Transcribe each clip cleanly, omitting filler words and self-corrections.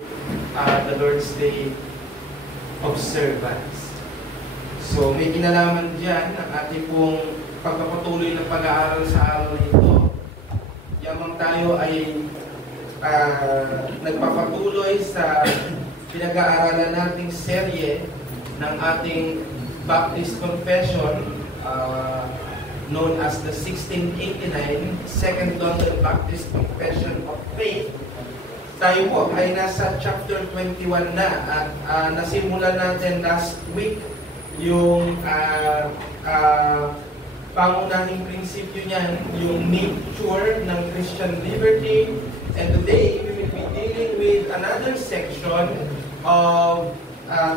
the Lord's Day observance. So may kinalaman dyan ang ating pong pagpapatuloy ng pag-aaral sa araw na ito. Yamang tayo ay nagpapatuloy sa pinag-aaralan nating serye ng ating Baptist Confession known as the 1689 Second London Baptist Confession of Faith. Tayo po ay nasa chapter 21 na at nasimulan natin last week yung pangunahing prinsipyo niyan, yung nature ng Christian liberty. And today, we will be dealing with another section of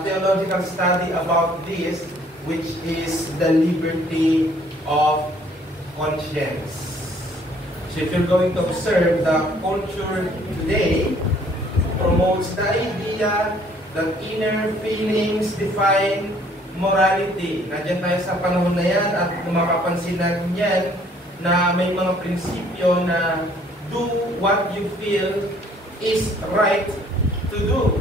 theological study about this, which is the liberty of conscience. So if you're going to observe, the culture today promotes the idea that inner feelings define morality. Nandiyan tayo sa panahon na yan at mapapansin natin yan na may mga prinsipyo na do what you feel is right to do.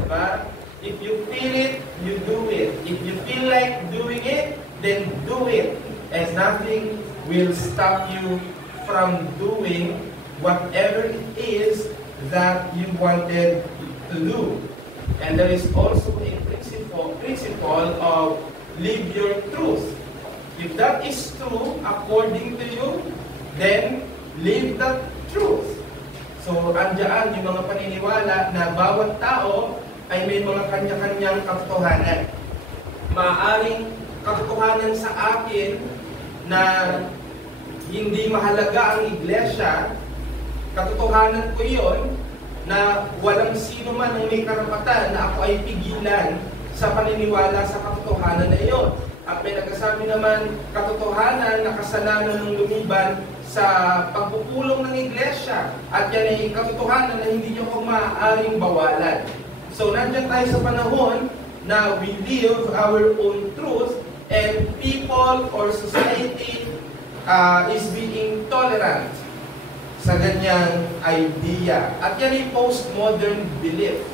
Diba? If you feel it, you do it. If you feel like doing it, then do it. And nothing will stop you from doing whatever it is that you wanted to do. And there is also a principle of live your truth. If that is true according to you, then live the truth. So, andyan yung mga paniniwala na bawat tao ay may mga kanya-kanyang katotohanan. Maaaring katotohanan sa akin na hindi mahalaga ang iglesia, katotohanan ko yon na walang sino man ang may karapatan na ako ay pigilan sa paniniwala sa katotohanan na iyon. At may nagsasabi naman, katotohanan na kasalanan ng lumiban sa pagpupulong ng iglesia. At yan ay katotohanan na hindi nyo kung maaaring bawalan. So, nandiyan tayo sa panahon na we live our own truth and people or society is being tolerant sa ganyang idea. At yan ay postmodern belief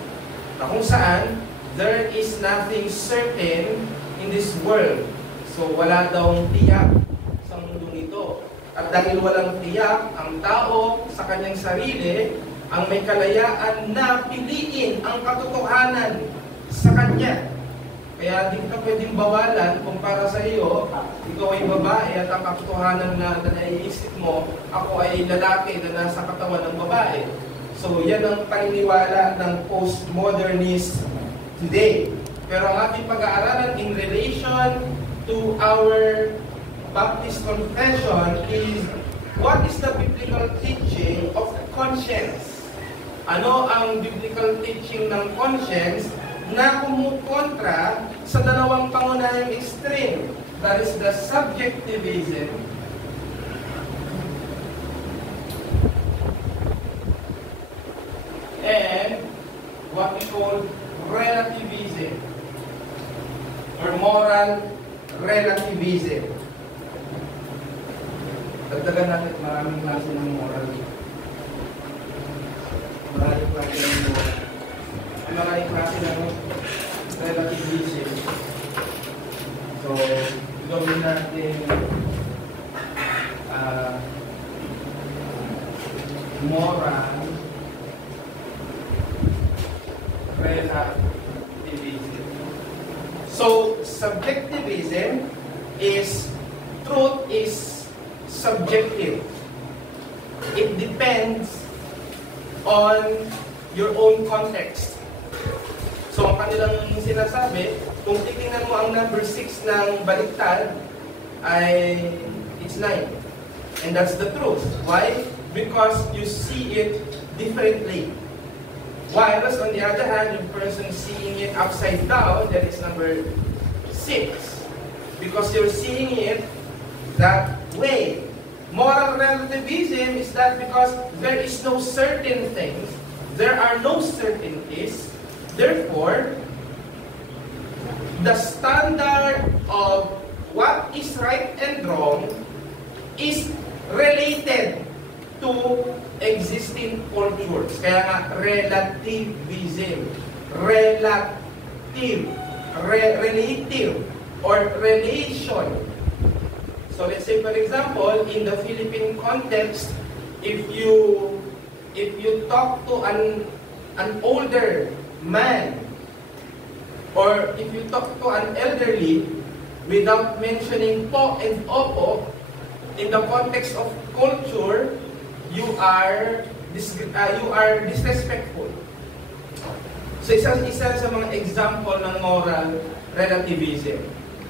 na kung saan there is nothing certain in this world. So wala daw tiyak sa mundong ito. At dahil walang tiyak, ang tao sa kanyang sarili ang may kalayaan na piliin ang katotohanan sa kanya. Kaya di ka pwedeng bawalan kung para sa iyo, ikaw ay babae at ang katotohanan na naiisip mo, ako ay lalaki na nasa katawan ng babae. So yan ang paniniwala ng postmodernist today. Pero ang ating pag-aaralan in relation to our Baptist confession is what is the biblical teaching of conscience? Ano ang biblical teaching ng conscience na kumukontra sa dalawang pangunahing extreme? That is the subjectivism and what we call relativism or moral relativism. Dagdagan natin maraming klase ng moral. Maraming klase ng moral. Maraming klase ng relativism. So, gawin natin moral relativism. So, subjectivism is truth is subjective. It depends on your own context. So, ang kanilang sinasabi, kung titingnan mo ang number 6 ng baliktad, ay it's 9. And that's the truth. Why? Because you see it differently. Whilst on the other hand, yung person seeing it upside down, that is number 6. Because you're seeing it that way. Moral relativism is that because there is no certain things, there are no certainties, therefore, the standard of what is right and wrong is related to existing cultures. Kaya nga, relativism. Relative, or relation. So let's say, for example, in the Philippine context, if you talk to an older man, or if you talk to an elderly without mentioning po and opo, in the context of culture, you are disrespectful. So isa sa mga example ng moral relativism.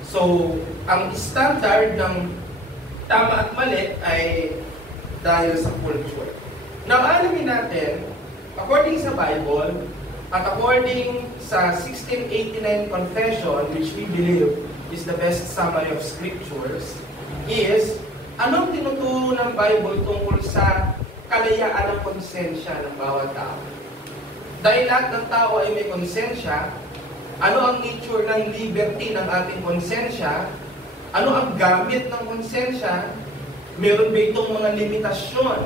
So ang standard ng tama at mali ay dahil sa culture. Now, alamin natin, according sa Bible, at according sa 1689 Confession, which we believe is the best summary of scriptures, is anong tinuturo ng Bible tungkol sa kalayaan ng konsensya ng bawat tao? Dahil lahat ng tao ay may konsensya, ano ang nature ng liberty ng ating konsensya? Ano ang gamit ng konsensya? Meron ba itong mga limitasyon?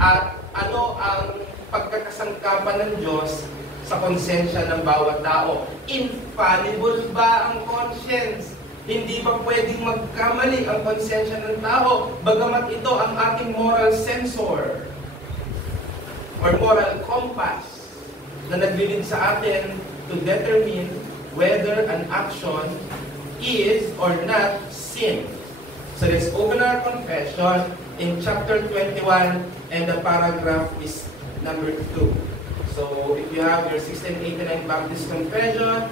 At ano ang pagkakasangkapan ng Diyos sa konsensya ng bawat tao? Infallible ba ang conscience? Hindi ba pwedeng magkamali ang konsensya ng tao? Bagamat ito ang ating moral sensor or moral compass na naglilid sa atin to determine whether an action is or not sin. So let's open our confession in chapter 21, and the paragraph is number 2. So if you have your 1689 Baptist Confession,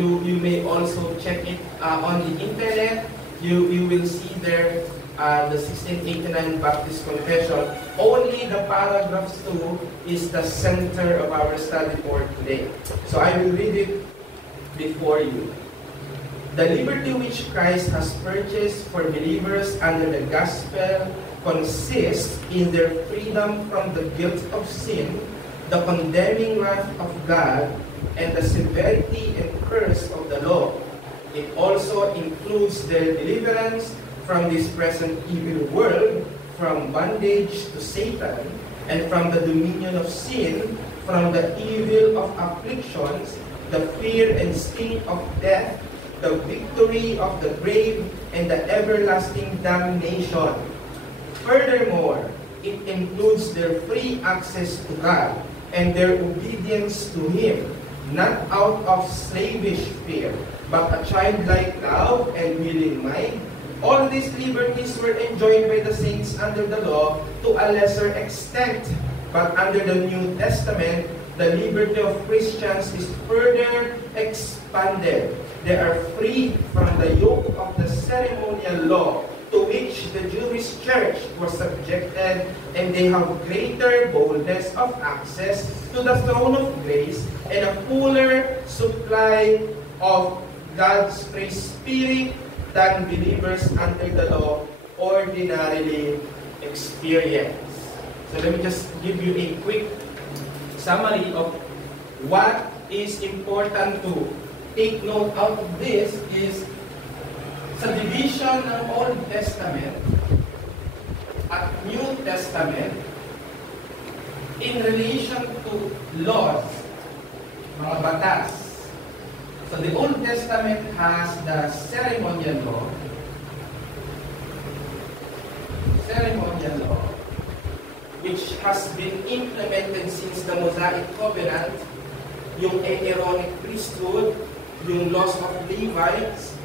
you may also check it on the internet. You will see there the 1689 Baptist Confession. Only the paragraph 2 is the center of our study for today. So I will read it before you. The liberty which Christ has purchased for believers under the gospel consists in their freedom from the guilt of sin, the condemning wrath of God, and the severity and curse of the law. It also includes their deliverance from this present evil world, from bondage to Satan, and from the dominion of sin, from the evil of afflictions, the fear and sting of death, the victory of the grave, and the everlasting damnation. Furthermore, it includes their free access to God and their obedience to Him, not out of slavish fear, but a childlike love and willing mind. All these liberties were enjoyed by the saints under the law to a lesser extent, but under the New Testament, the liberty of Christians is further expanded. They are freed from the yoke of the ceremonial law to which the Jewish church was subjected, and they have greater boldness of access to the throne of grace and a fuller supply of God's free Spirit than believers under the law ordinarily experience. So let me just give you a quick summary of what is important to take note out of this is sa division ng Old Testament at New Testament in relation to laws, mga batas. So the Old Testament has the ceremonial law, which has been implemented since the Mosaic Covenant, yung Aaronic priesthood, yung laws of Levites.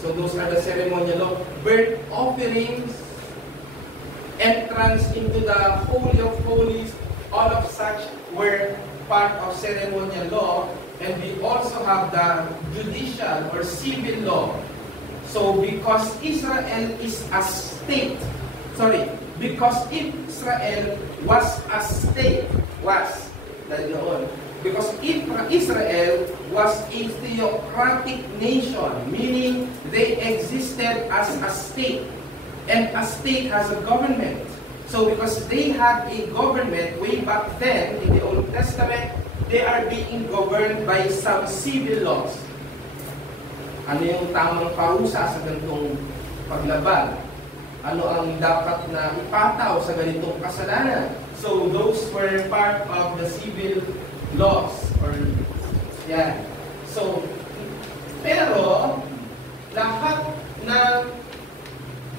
So those are the ceremonial law. Burnt offerings, entrance into the Holy of Holies, all of such were part of ceremonial law. And we also have the judicial or civil law. So because Israel is a state, because Israel was a state, because Israel was a theocratic nation, meaning they existed as a state. And a state has a government. So because they had a government way back then in the Old Testament, they are being governed by some civil laws. Ano yung tamang parusa sa ganitong paglaban? ano ang dapat na ipataw sa ganitong kasalanan. So those were part of the civil laws. Yan. So, pero lahat na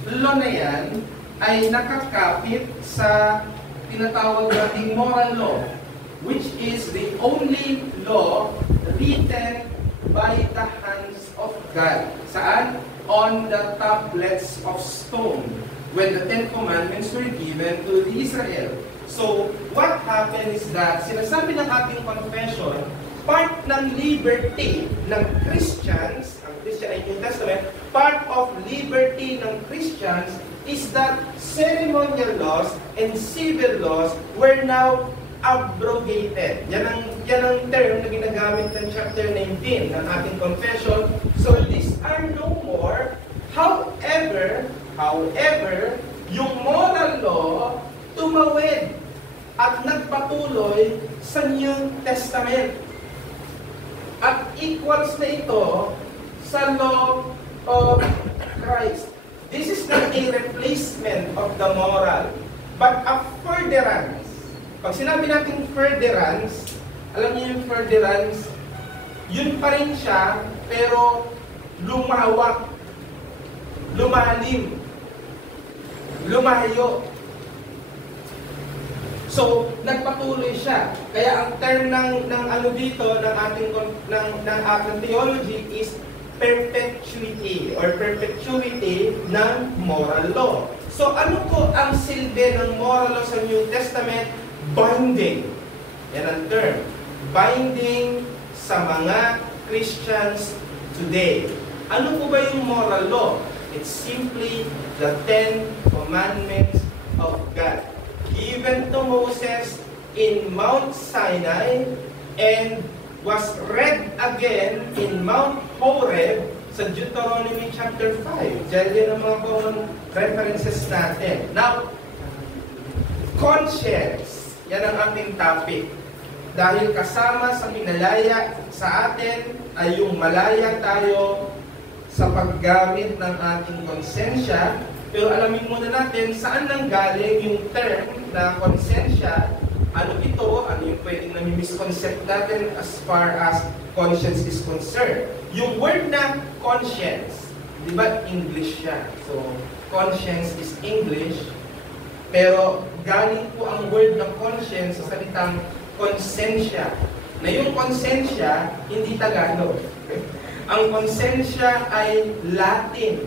law na yan ay nakakapit sa tinatawag nating moral law, which is the only law written by the hands of God. Saan? On the tablets of stone, when the Ten Commandments were given to Israel. So, what happened is that, sinasabi ng ating confession, part ng liberty ng Christians, ang Christian ay New Testament, part of liberty ng Christians is that ceremonial laws and civil laws were now abrogated. Yan ang term na ginagamit ng chapter 19 ng ating confession. So these are no more. However, yung moral law tumawid at nagpatuloy sa New Testament. At equals na ito sa law of Christ. This is not a replacement of the moral, but a furtherance. Pag sinabi natin furtherance, alam niyo yung furtherance, yun pa rin siya, pero lumawak, lumalim, lumayo. So, nagpatuloy siya. Kaya ang term ng ano dito ng ating theology is perpetuity or perpetuity ng moral law. So, ano po ang silbi ng moral law sa New Testament? Binding. Yan ang term. Binding sa mga Christians today. Ano po ba yung moral law? It's simply the 10 Commandments of God, given to Moses in Mount Sinai and was read again in Mount Horeb sa Deuteronomy chapter 5. Diyan din ang mga common references natin. Now, conscience, yan ang ating topic. Dahil kasama sa pinalaya sa atin ay yung malaya tayo sa paggamit ng ating konsensya. Pero alamin muna natin saan nanggaling yung term na konsensya. Ano ito? Ano yung pwedeng nami-misconcept natin as far as conscience is concerned? Yung word na conscience, di ba English siya? So, conscience is English, pero galing po ang word na conscience sa salitang konsensya. Na yung konsensya, hindi Tagalog. Ang konsensya ay Latin.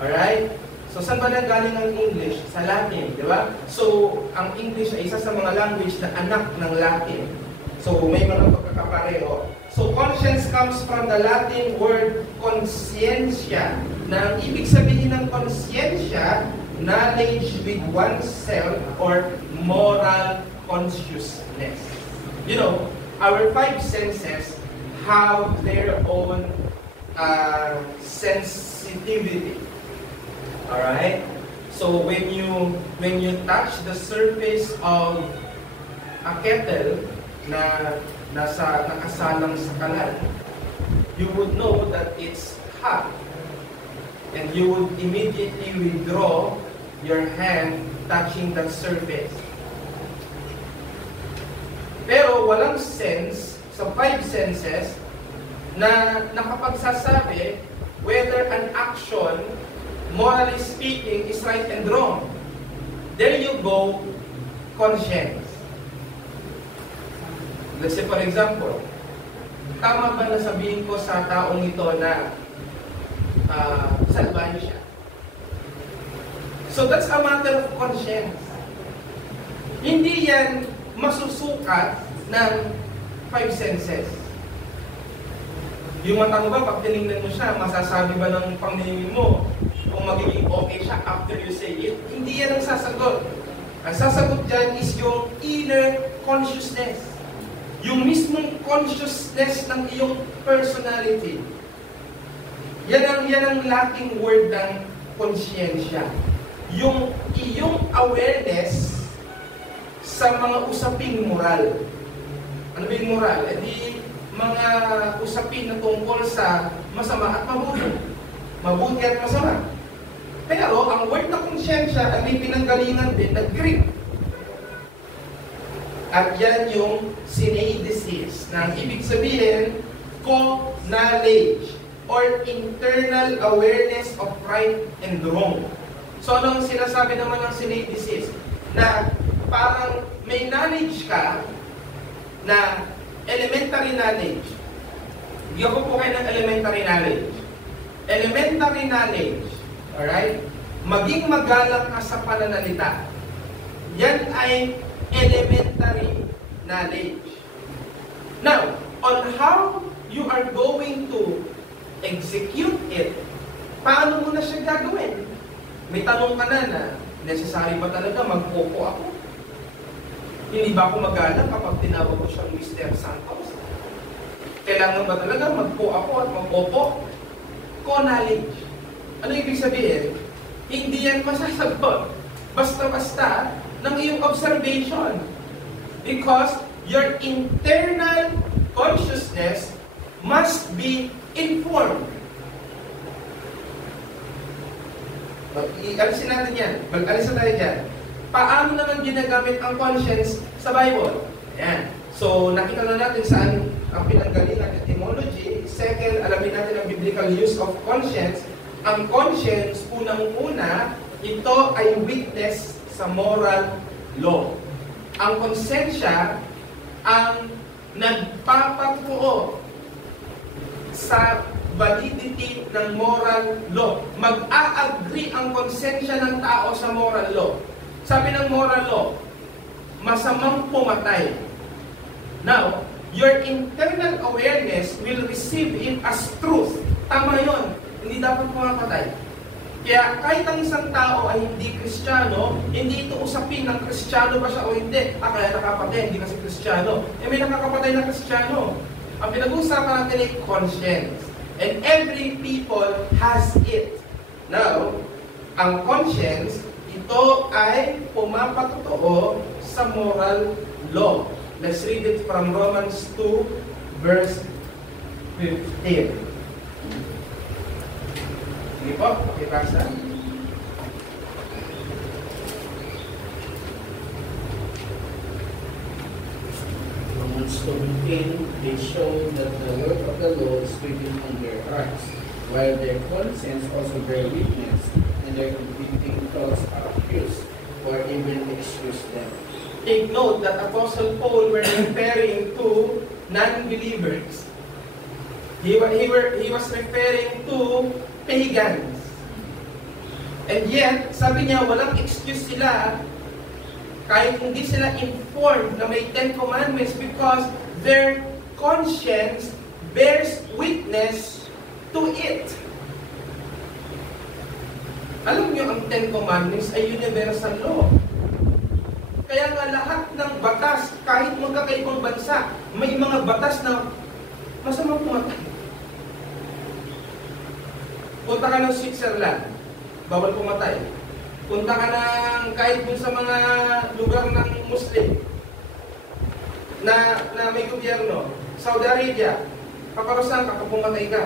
Alright? So, saan ba nagaling ang English? Sa Latin, di ba? So, ang English ay isa sa mga language na anak ng Latin. So, may mga pagkakapareho. So, conscience comes from the Latin word conscientia, na ang ibig sabihin ng conscientia, knowledge with oneself or moral consciousness. You know, our 5 senses have their own sensitivity. Alright? So when you touch the surface of a kettle na nakasalang sa kalan, you would know that it's hot. And you would immediately withdraw your hand touching that surface. Pero walang sense sa 5 senses na nakapagsasabi whether an action, morally speaking, is right and wrong. There you go, conscience. Let's say for example, tama ba na sabihin ko sa taong ito na salbahan siya? So that's a matter of conscience. Hindi yan masusukat ng 5 senses. Yung mata mo ba, pag tinignan mo siya, masasabi ba ng pangingin mo kung magiging okay siya after you say it? Hindi yan ang sasagot. Ang sasagot dyan is yung inner consciousness. Yung mismong consciousness ng iyong personality. Yan ang Latin word ng konsyensya. Yung iyong awareness sa mga usaping moral. Ano ba yung moral? E di, mga usapin na tungkol sa masama at mabuti. Mabuti at masama. Pero ang word na konsyensya ay may pinanggalingan din na Greek. At yan yung syneidesis, na ibig sabihin, co-knowledge or internal awareness of right and wrong. So ano ang sinasabi naman ng syneidesis? Na parang may knowledge ka na elementary knowledge. Bigyan ko po kayo ng elementary knowledge. Elementary knowledge, alright? Maging magalang ka sa pananalita. Yan ay elementary knowledge. Now, on how you are going to execute it, paano mo na siya gagawin? May tanong ka na necessary ba talaga magpopo ako? Hindi ba ako magalang kapag tinawag ko siyang Mr. Santos? Kailangan ba talaga magpo ako at magpopo? Co-knowledge. Ano ibig sabihin? Hindi yan masasagot. Basta-basta ng iyong observation. Because your internal consciousness must be informed. Alisin natin yan. Alisin tayo dyan. Paano naman ginagamit ang conscience sa Bible? Ayan. So, nakita na natin saan ang pinanggalingan ng etymology. Second, alamin natin ang biblical use of conscience. Ang conscience, unang-una, ito ay witness sa moral law. Ang konsensya ang nagpapatuo sa validity ng moral law. Mag-a-agree ang konsensya ng tao sa moral law. Sabi ng moral law, masamang pumatay. Now, your internal awareness will receive it as truth. Tama yun. Hindi dapat pumapatay. Kaya kahit ang isang tao ay hindi Kristiyano, hindi ito usapin ng Kristiyano ba siya o hindi. Kaya nakapatay, hindi kasi Kristiyano. May nakakapatay na Kristiyano. Ang pinag-uusapan natin ay conscience. And every people has it. Now, ang conscience, ito ay pumapatotoo sa moral law. Let's read it from Romans 2, verse 15. Sige po, pakibasa. Romans 2:15, they show that the word of the law is written on their hearts, while their conscience also bear witness, and their conflicting thoughts are accused, or even excuse them. Take note that Apostle Paul were referring to non-believers. He was referring to pagans. And yet, sabi niya, walang excuse sila kahit hindi sila informed na may 10 Commandments because their conscience bears witness to it. Alam niyo, ang 10 Commandments ay universal law. Kaya nga lahat ng batas, kahit magkakaibang bansa, may mga batas na masamang pumatay. Punta ka ng Switzerland, bawal pumatay. Punta ka ng kahit dun sa mga lugar ng Muslim na may gobyerno. Saudi Arabia, paparusahan ka kung pumatay ka.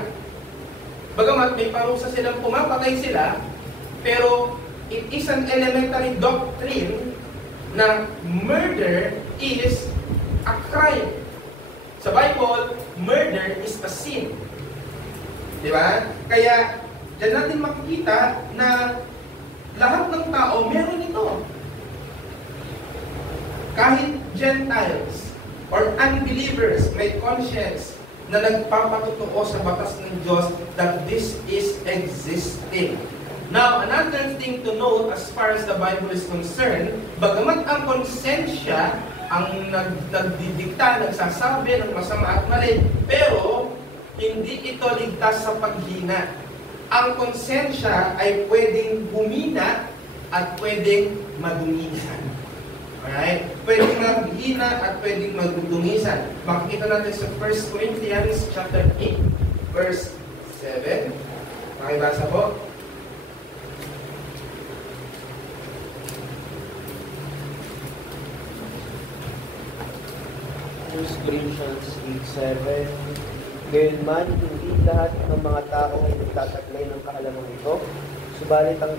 Bagamat may parusa silang pumapatay sila, pero it is an elementary doctrine na murder is a crime. Sa Bible, murder is a sin. Di ba? Kaya, dyan natin makikita na lahat ng tao meron ito. Kahit Gentiles or unbelievers may conscience na nagpapatotoo sa batas ng Diyos that this is existing. Now, another thing to note as far as the Bible is concerned, bagamat ang konsensya ang nagdidikta, nagsasabi ng masama at mali, pero hindi ito ligtas sa paghina. Ang konsensya ay pwedeng humina at pwedeng madumisan. Alright? Pwedeng maghina at pwedeng madumisan. Makikita natin sa 1 Corinthians chapter 8, verse 7. Makibasa po. 1 Corinthians 8:7. Gayunman, hindi lahat ng mga tao ay nagtataglay ng kaalaman ito, Subalit ang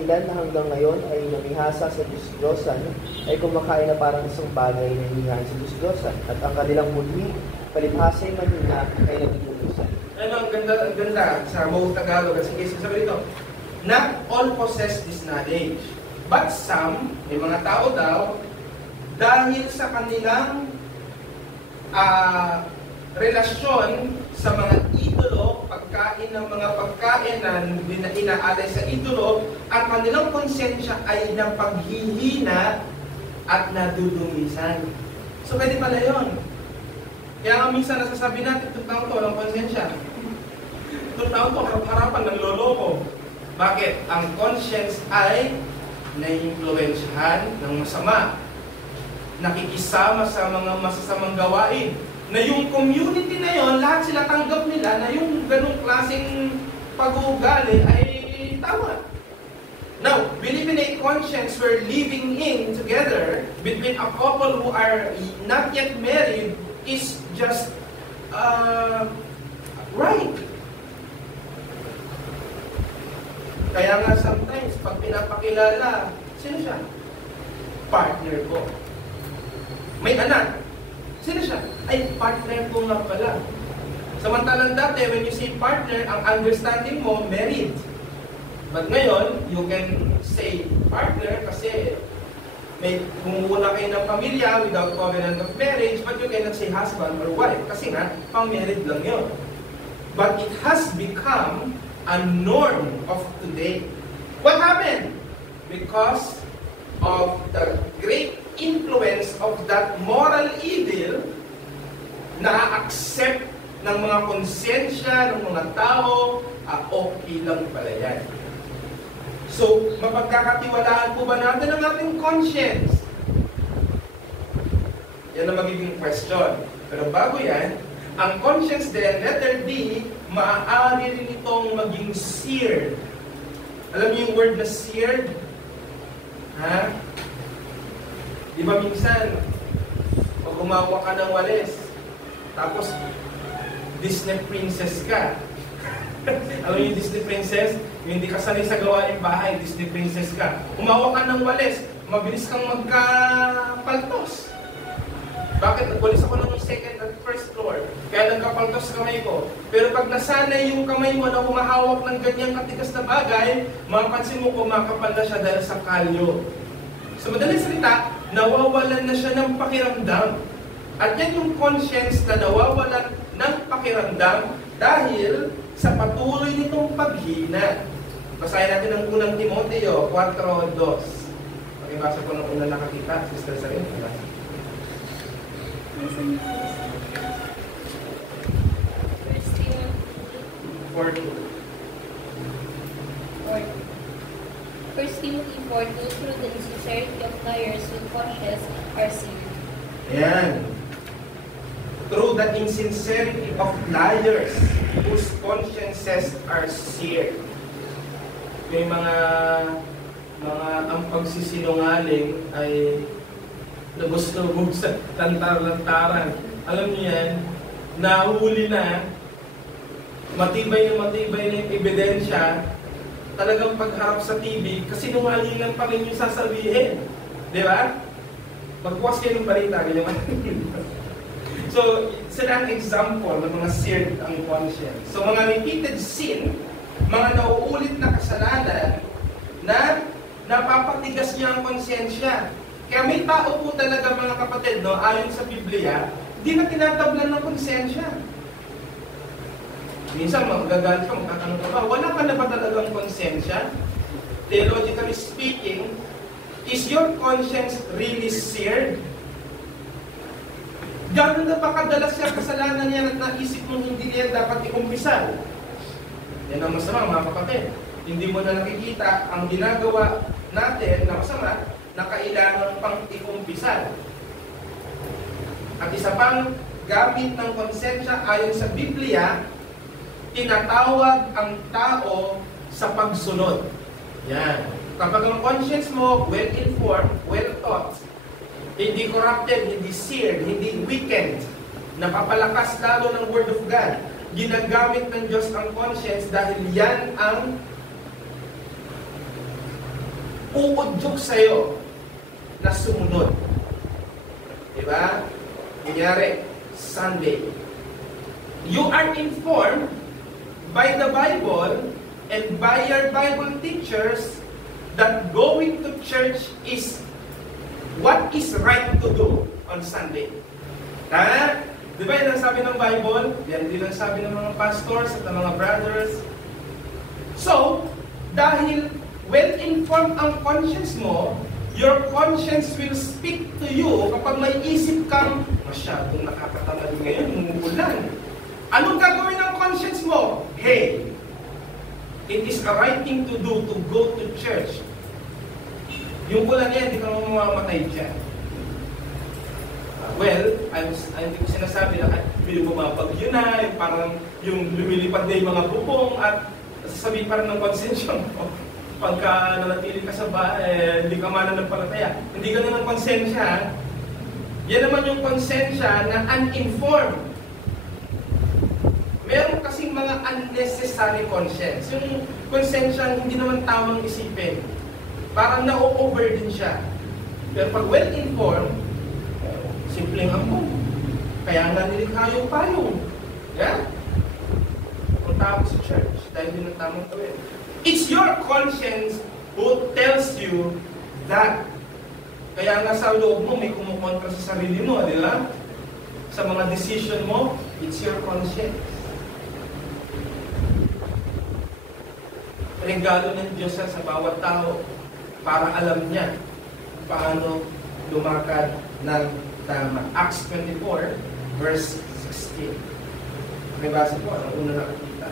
ilan na hanggang ngayon ay namihasa sa Diyos-Diyosan ay kumakain na parang isang bagay na hinihain sa Diyos-Diyosan at ang kanilang muli palibhasa'y manhina ay nagtutulusan. Ano, ang ganda sa Mou Tagalog at sige, sabi dito, not all possess this knowledge, but some, may mga tao daw, dahil sa kanilang relasyon sa mga idolo, pagkain ng mga pagkain na inaalay sa idolo, ang kanilang konsensya ay napaghihina at nadudumisan. So, pwede pala yun. Kaya nga minsan nasasabi natin, itong taon to, walang konsensya. Itong taon to, harap-harapan ng loloko. Bakit? Ang conscience ay naiimpluwensyahan ng masama. Nakikisama sa mga masasamang gawain. Na yung community na yon, lahat sila tanggap nila na yung ganung klaseng pag-uugali ay tama. Now, believing a conscience we're living in together between a couple who are not yet married is just right. Kaya nga sometimes, pag pinapakilala, sino siya? Partner ko. May anak. Sino siya? Ay, partner ko nga pala. Samantalang dati, when you say partner, ang understanding mo, married. But ngayon, you can say partner kasi may bumuna kayo ng pamilya without covenant of marriage, but you cannot say husband or wife kasi nga, pang-married lang yun. But it has become a norm of today. What happened? Because of the great influence of that moral evil na accept ng mga konsensya ng mga tao, okay lang pala yan. So, mapagkakatiwalaan po ba natin ang ating conscience? Yan ang magiging question. Pero bago yan, ang conscience din, letter D, maaari rin itong maging seared. Alam niyo yung word na seared? Ha? Di ba minsan, pag gumawa ka ng walis, tapos Disney princess ka. Alam niyo yung Disney princess? Yung hindi ka sanay sa gawaing bahay, Disney princess ka. Umawa ka ng walis, mabilis kang magkapaltos. Bakit? Nagwalis ako ng second at first floor. Kaya nagkapaltos kamay ko. Pero pag nasanay yung kamay mo na humahawak ng ganyang katigas na bagay, mapapansin mo kumakapal na siya dahil sa kalyo. Sa madaling salita, nawawalan na siya ng pakiramdam. At yan yung conscience na nawawalan ng pakiramdam dahil sa patuloy nitong paghina. Basahin natin ang unang Timoteo 4:2. Pakibasa ko ng unang nakakita, Sister Sarin. First Timothy 4:2, through the insincerity of liars whose conscience are seared. Ayan. Through the insincerity of liars whose consciences are seared. May mga ang pagsisinungaling ay lubos-lubog sa lantar-lantaran. Alam niyo yan, nahuli na, matibay na yung ebidensya, talagang pagharap sa TV, kasi nungalingan pa rin yung sasabihin. Di ba? Magbukas kayo ng balita, ganyan. So, sila ang example ng mga seared ang conscience. So, mga repeated sin, mga nauulit na kasalanan na napapatigas niya ang konsensya. Kaya may tao po talaga mga kapatid, no, ayon sa Biblia, di na tinatablan ng konsensya. Minsan magagalit ka, magtatanong ka ba, wala ka na ba talagang konsensya? Theologically speaking, is your conscience really seared? Gano'n na ba kadalas yung kasalanan niya at naisip mong hindi niya dapat ikumpisal? Yan ang masama mga kapatid. Hindi mo na nakikita ang ginagawa natin na masama na kailangan pang ikumpisal. At isa pang gamit ng konsensya ayon sa Biblia, tinatawag ang tao sa pagsunod. Yan. Kapag ang conscience mo well-informed, well-taught, hindi corrupted, hindi seared, hindi weakened, napapalakas lalo ng Word of God, ginagamit ng Diyos ang conscience dahil yan ang uudyok sa'yo na sumunod. Diba? Kunyari, Sunday. You are informed by the Bible and by your Bible teachers that going to church is what is right to do on Sunday. Ha? Di ba yan ang sabi ng Bible? Yan din ang sabi ng mga pastors at ng mga brothers. So, dahil well-informed ang conscience mo, your conscience will speak to you kapag may isip kang masyadong nakakatamad ngayon, umuulan. Anong gagawin ng conscience mo? Hey, it is a right thing to do to go to church. Yung ulan yan, hindi ka mamamatay dyan. Well, hindi ko sinasabi na yung bumabagyo na, yung parang yung lumilipad na yung mga bubong at sasabihin pa rin ng konsensyon mo. Pagka nanatili ka sa bahay, hindi ka mananampalataya. Hindi ganun ang konsensya. Yan naman yung konsensya na uninformed. Meron kasing mga unnecessary conscience. Yung konsensya hindi naman tamang isipin. Parang na-over din siya. Pero pag well-informed, simpleng ako. Kaya nga nilikha yung payong. Yeah? Punta ako sa church dahil yun ang tamang gawin. It's your conscience who tells you that. Kaya nga sa loob mo, may kumukontra sa sarili mo, di ba? Sa mga decision mo, it's your conscience. Regalo ng Diyos sa bawat tao para alam niya paano lumakad ng tama. Acts 24, verse 16. May basa po, ang una nakikita.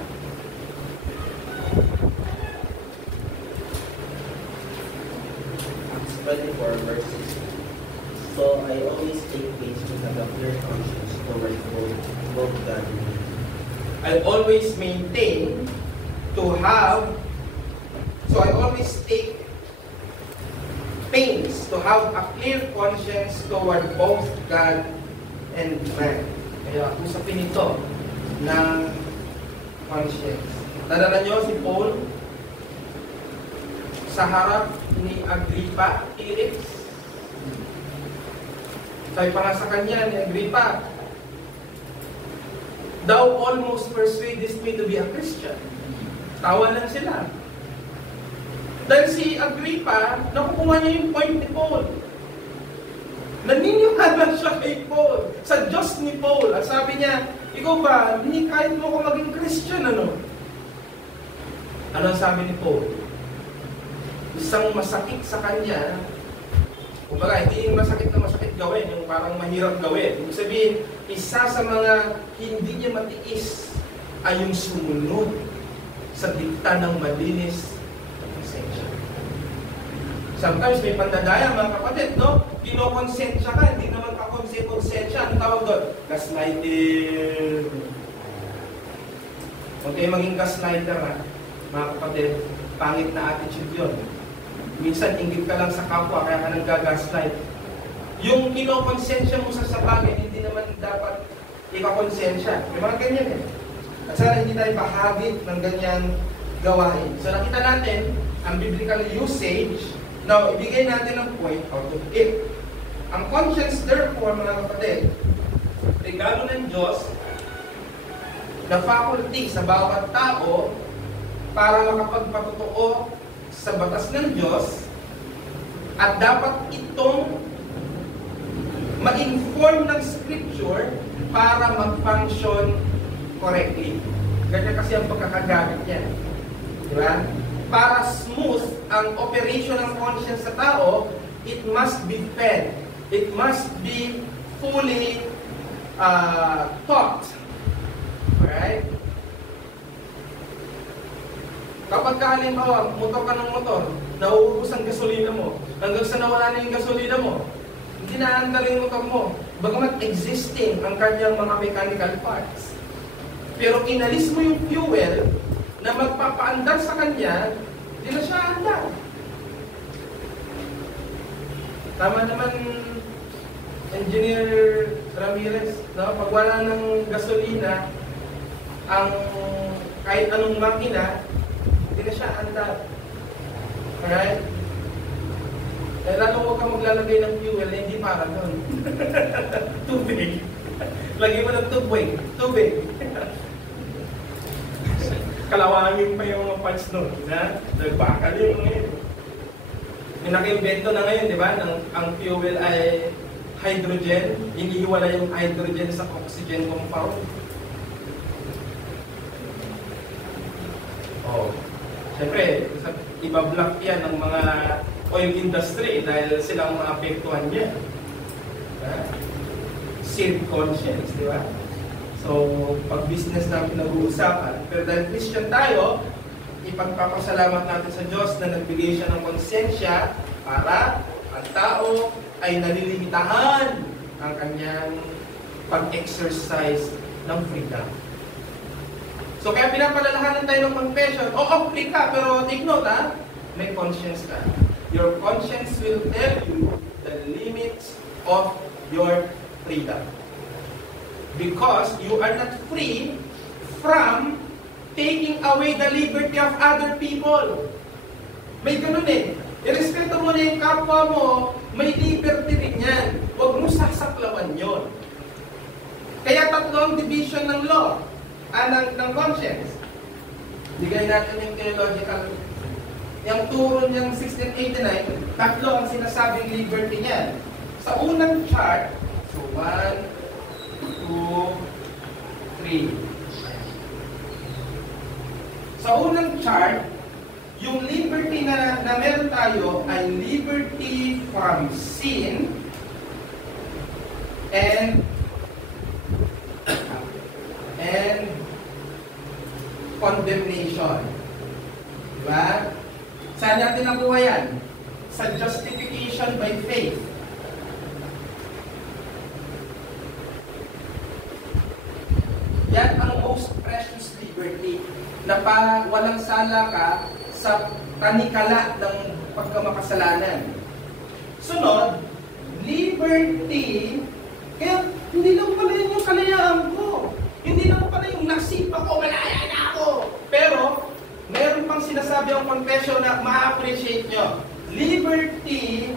Acts 24, verse 16. So I always take pains to have a clear conscience toward both God and man. I always maintain to have, so I always take pains to have a clear conscience toward both God and man. Kaya usapin ito ng conscience. Nadala niyo si Paul sa harap ni Agrippa, Felix. Sabi pa nga sa kanya ni Agrippa, "Thou almost persuadest me to be a Christian." Tawanan sila. Dahil si Agrippa, nakukuha niya yung point ni Paul. Naniniwala siya kay Paul, sa Diyos ni Paul. At sabi niya, ikaw ba, hindi kahit mo ko maging Christian, ano? Ano ang sabi ni Paul? Isang masakit sa kanya, kumbaga, hindi yung masakit na masakit gawin, yung parang mahirap gawin. Ibig sabihin, isa sa mga hindi niya matiis ay yung sumunod sa dikta ng malinis. Sometimes may pandadaya mga kapatid, no? Kinokonsensya ka, hindi naman ka-konsensya. Ang tawag doon? Gaslighting. Huwag kayo maging gaslighter, ha? Mga kapatid, pangit na attitude yun. Minsan, inggit ka lang sa kapwa, kaya ka nag-gaslight. Yung kinokonsensya mo sa bagay, hindi naman dapat ikakonsensya. May mga ganyan eh. At sana hindi tayo bahagi ng ganyan gawain. So nakita natin, ang biblical usage. Now, ibigay natin ang point out of it. Ang conscience, therefore, mga kapatid, regalo ng Diyos, the faculty sa bawat tao para makapagpatotoo sa batas ng Diyos at dapat itong ma-inform ng Scripture para mag-function correctly. Ganyan kasi ang pagkakagamit niya. Diba? Para smooth ang operation ng conscience sa tao, it must be fed. It must be fully taught. Alright? Kapag halimbawa, motor ka ng motor, nauubos ang gasolina mo, hanggang sa nawala na yung gasolina mo, hindi na yung motor mo, bagamat existing ang kanyang mga mechanical parts. Pero inalis mo yung fuel na magpapaandar sa kanya, hindi na siya andar. Tama naman, Engineer Ramirez, no? Pag wala ng gasolina, ang kahit anong makina, hindi na siya andar. Alright? Kaya lalo huwag ka maglalagay ng fuel, hindi para doon. Tubig. Lagay mo ng tubig. Tubig. Kalawangin pa yung mga parts nun. Nagbakal yung mga yun. Yung naka-invento na ngayon, di ba? Ang fuel ay hydrogen. Inihiwala yung hydrogen sa oxygen compound. Oh. Siyempre, iba-block yan ng mga oil industry dahil silang maapektuhan niya. Sin conscience, di ba? So, pag business na pinag-uusapan, pero dahil Christian tayo, ipagpapasalamat natin sa Diyos na nagbigay siya ng konsensya para ang tao ay nalilimitahan ang kanyang pag-exercise ng freedom. So, kaya pinapalalahanan tayo ng confession. Free ka, pero take note, may conscience ka. Your conscience will tell you the limits of your freedom. Because you are not free from taking away the liberty of other people. May ganun eh. Irespeto mo na yung kapwa mo, may liberty rin yan. Huwag mo sasaklawan yun. Kaya tatlong division ng law, ng conscience. Bigay natin yung theological. Yung turo niyang 1689, tatlo ang sinasabing liberty niyan. Sa unang chart, so 1, 2, 3. Sa unang chart, yung liberty na meron tayo ay liberty from sin and condemnation. Diba? Saan natin nakuha yan? Sa justification by faith. Yan ang most precious liberty na walang sala ka sa tanikala ng pagkamakasalanan. Sunod, liberty, kaya hindi lang pala yun yung kalayaan ko. Hindi lang pala yung nasipa ko, malaya na ako. Pero, meron pang sinasabi ang confession na ma-appreciate nyo. Liberty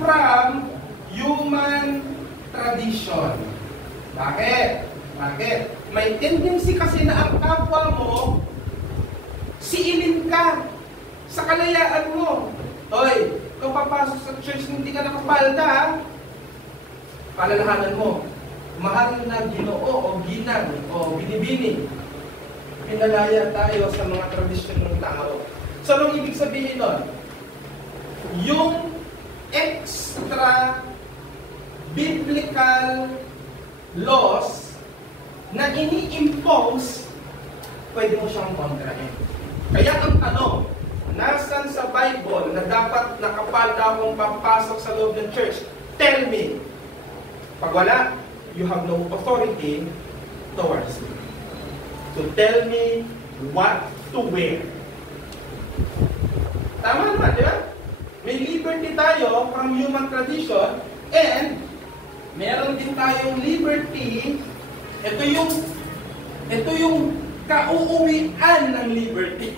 from human tradition. Bakit? May tendency kasi na ang kapwa mo, siilin ka sa kalayaan mo. Hoy, kung papasok sa church, hindi ka nakapalda, palalahanan mo, mahal na Ginoo o ginang o binibini. Pinalaya tayo sa mga tradisyon ng tao. So, anong ibig sabihin nun? Yung extra biblical laws na ini-impose, pwede mo siyang kontrahin. Kaya ang tanong, nasan sa Bible na dapat nakapalda akong papasok sa loob ng church? Tell me. Pag wala, you have no authority towards me. To tell me what to wear. Tama naman, di ba? May liberty tayo from human tradition and meron din tayong liberty. Ito yung kauuwian ng liberty.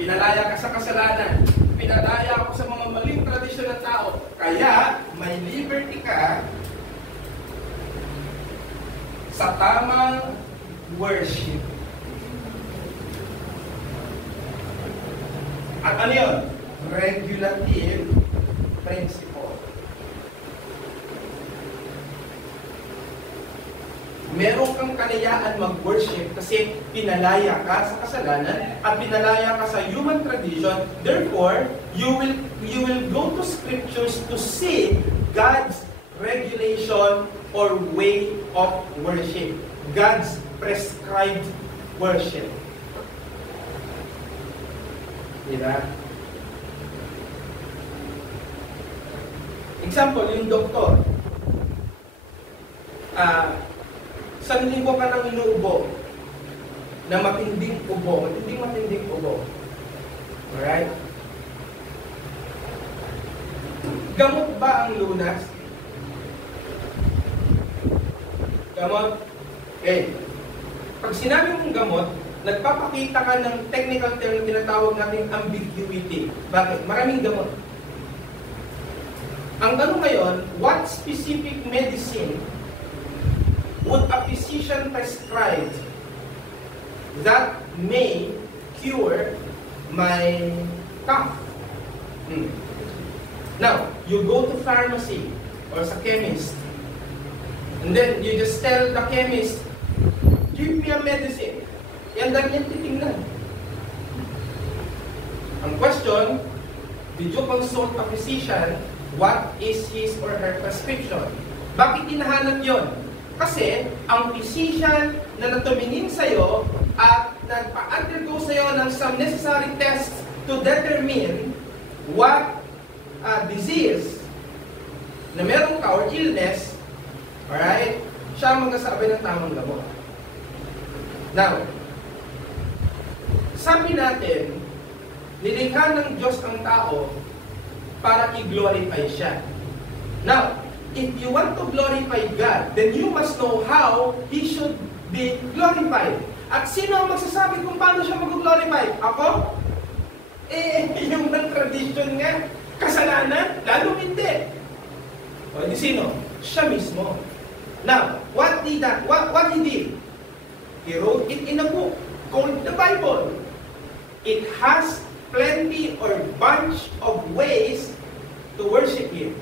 Pinalaya ka sa kasalanan. Pinalaya ako sa mga maling tradisyon ng tao. Kaya, may liberty ka sa tamang worship. At ano yun? Regulative principle. Meron kang kalayaan mag-worship kasi pinalaya ka sa kasalanan at pinalaya ka sa human tradition. Therefore, you will go to scriptures to see God's regulation or way of worship. God's prescribed worship. Diba? Example, yung doktor. Isang linggo ka nang inuubo na matinding ubo. Matinding ubo. Alright? Gamot ba ang lunas? Gamot? Okay. Pag sinabi mong gamot, nagpapakita ka ng technical term na tinatawag natin ambiguity. Bakit? Maraming gamot. Ang tanong ngayon, what specific medicine would a physician prescribe that may cure my cough? Now, you go to pharmacy or sa chemist, and then you just tell the chemist, give me a medicine. Yan lang yan titingnan. Ang question, did you consult a physician? What is his or her prescription? Bakit hinahanap yon? Kasi ang physician na natumingin sa'yo at nagpa-undergo sa'yo ng some necessary tests to determine what disease na meron ka or illness, alright, siya ang magkasabi ng tamang gamot. Now, sabi natin, nilikha ng Diyos ang tao para i-glorify siya. Now, if you want to glorify God, then you must know how He should be glorified. At sino ang magsasabi kung paano siya mag-glorify? Ako? Yung ng tradition nga, kasalanan, lalo hindi. O, di sino? Siya mismo. Now, what he did? He wrote it in a book called the Bible. It has plenty or bunch of ways to worship Him.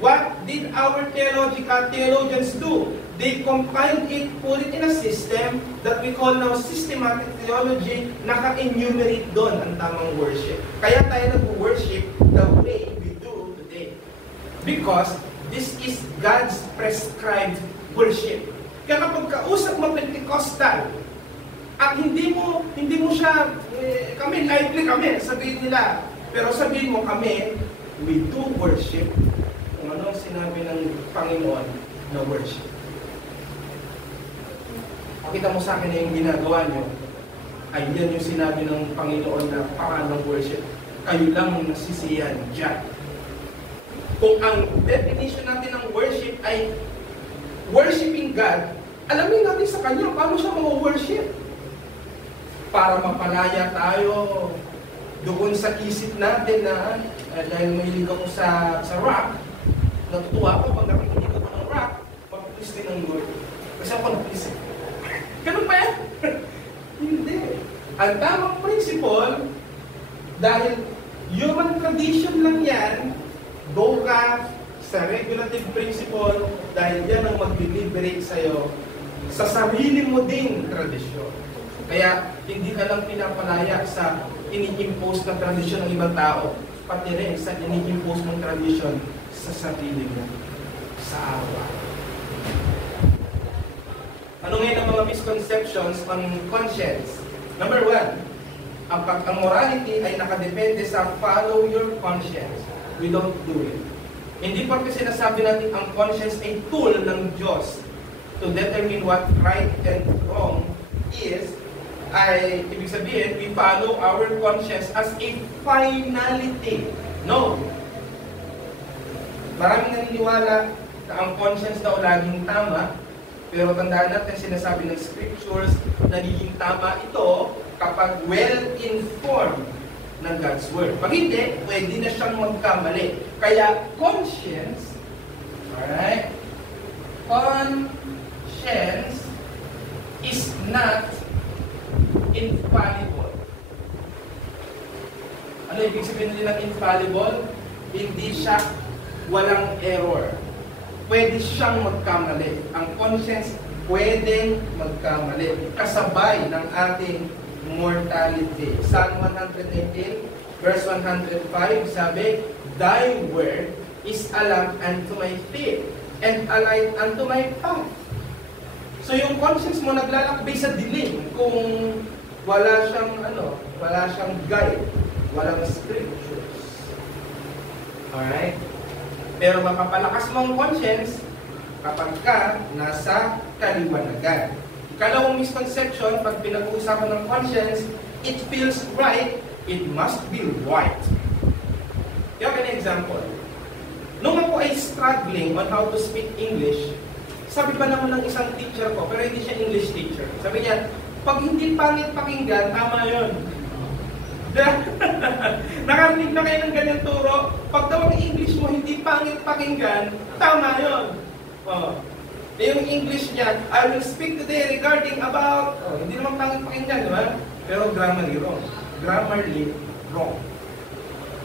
What did our theologians do? They compiled it, put it in a system that we call now systematic theology, naka-enumerate doon ang tamang worship. Kaya tayo nag-worship the way we do today. Because this is God's prescribed worship. Kaya kapag kausap mo Pentecostal, at hindi mo siya, kami, lively kami, sabihin nila. Pero sabihin mo kami, we do worship kung ano ang sinabi ng Panginoon na worship. Pakita mo sa akin na yung ginagawa nyo, ay yan yung sinabi ng Panginoon na paano worship. Kayo lang ang nasisiyan dyan. Kung ang definition natin ng worship ay worshiping God, alamin natin sa Kanya paano siya mag-worship. Para mapalaya tayo doon sa isip natin na dahil mahilig ako sa rock, natutuwa ako pag nakikinig ako ng rock, pag-please din ng Lord. Kasi ako na-please. Ganun ba yan? Hindi. Ang tamang principle, dahil human tradition lang yan, go ka sa regulative principle, dahil yan ang mag-deliberate sa'yo sa sarili mo ding tradisyon. Kaya hindi ka lang pinapalaya sa ini-impose na tradisyon ng ibang tao, pati rin sa ini-impose ng tradisyon sa sarili mo, sa araw-araw. Ano ngayon ang mga misconceptions on conscience? Number 1, ang morality ay nakadepende sa follow your conscience. We don't do it. Hindi pa kasi sinasabi natin ang conscience ay tool ng Diyos to determine what right and wrong is, ay ibig sabihin, we follow our conscience as a finality. No. Maraming naniniwala na ang conscience daw laging tama, pero tandaan natin sinasabi ng scriptures, nagiging tama ito kapag well-informed ng God's Word. Pag hindi, pwede na siyang magkamali. Kaya conscience, alright, conscience is not infallible. Ano ibig sabihin nila infallible? Hindi siya walang error. Pwede siyang magkamali. Ang conscience pwedeng magkamali. Kasabay ng ating mortality. Psalm 118, verse 105, sabi, Thy word is a lamp unto my feet, and a light unto my path. So yung conscience mo naglalakbay sa dilim kung wala siyang guide, walang scriptures. Alright? Pero mapapalakas mo ang conscience kapag ka nasa kaliwanagan. Ikalawang misconception, pag pinag-uusapan ng conscience, it feels right, it must be right. You have an example. Nung ako ay struggling on how to speak English, sabi pa naman ng isang teacher ko, pero hindi siya English teacher. Sabi niya, Pag hindi pangit pakinggan, tama yun. Nakarinig na kayo ng ganyan turo, pag daw ang English mo hindi pangit pakinggan, tama yun. Oh. Yung English niya, I will speak today regarding about, hindi naman pangit pakinggan, di ba? Pero grammarly wrong. Grammarly wrong.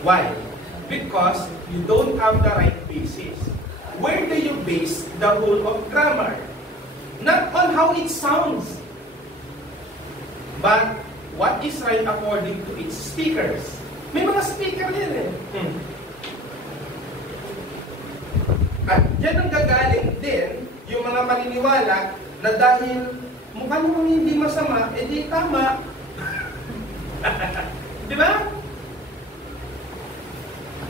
Why? Because you don't have the right basis. Where do you base the whole of grammar? Not on how it sounds, but what is right according to its speakers. May mga speaker yan At dyan ang gagaling din yung mga maniniwala na dahil mukha namang hindi masama, edi tama. Di ba?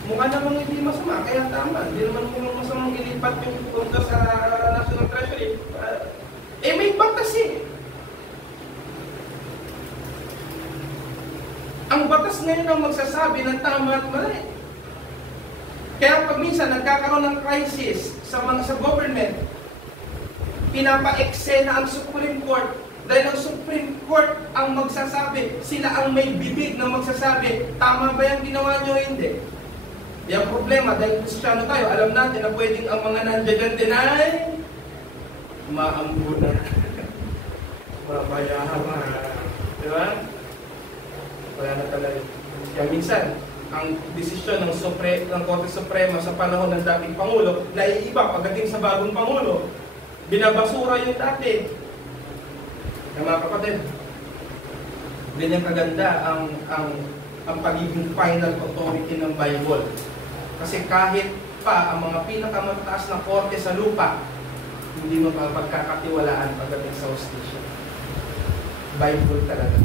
Mukha namang hindi masama, kaya tama. Hindi naman mukha masamang ilipat yung punta sa National Treasury. May batas Ang batas ngayon ang magsasabi ng tama at mali. Kaya pag minsan nagkakaroon ng crisis sa government, pinapa-eksena ang Supreme Court dahil ang Supreme Court ang magsasabi, sila ang may bibig na magsasabi, tama ba yung ginawa nyo o hindi? Yung problema, dahil Kristiyano tayo, alam natin na pwedeng ang mga nandiyan din ay maambunan. Mabayahan. Di ba? Wala na talaga. Kaya minsan, ang desisyon ng Korte Suprema sa panahon ng dating Pangulo, naiiba pagdating sa bagong Pangulo. Binabasura yung dati. Kaya mga kapatid, ganyan kaganda ang pagiging final authority ng Bible. Kasi kahit pa ang mga pinakamataas na korte sa lupa, hindi mo pagkakatiwalaan pagdating sa hustisya. Bible talaga.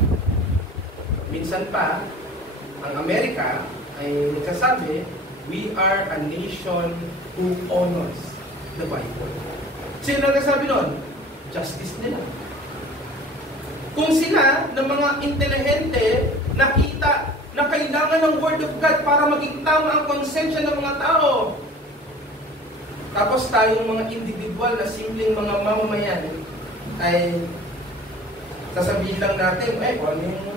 Minsan pa, ang Amerika ay nagsasabi, we are a nation who honors the Bible. Sino nagsasabi nun? Justice nila. Kung sila, ng mga intelihente, nakita na kailangan ng Word of God para maging tama ang konsensya ng mga tao. Tapos tayong mga individual na simpleng mga mamamayan ay sasabihin lang natin, kung ano yung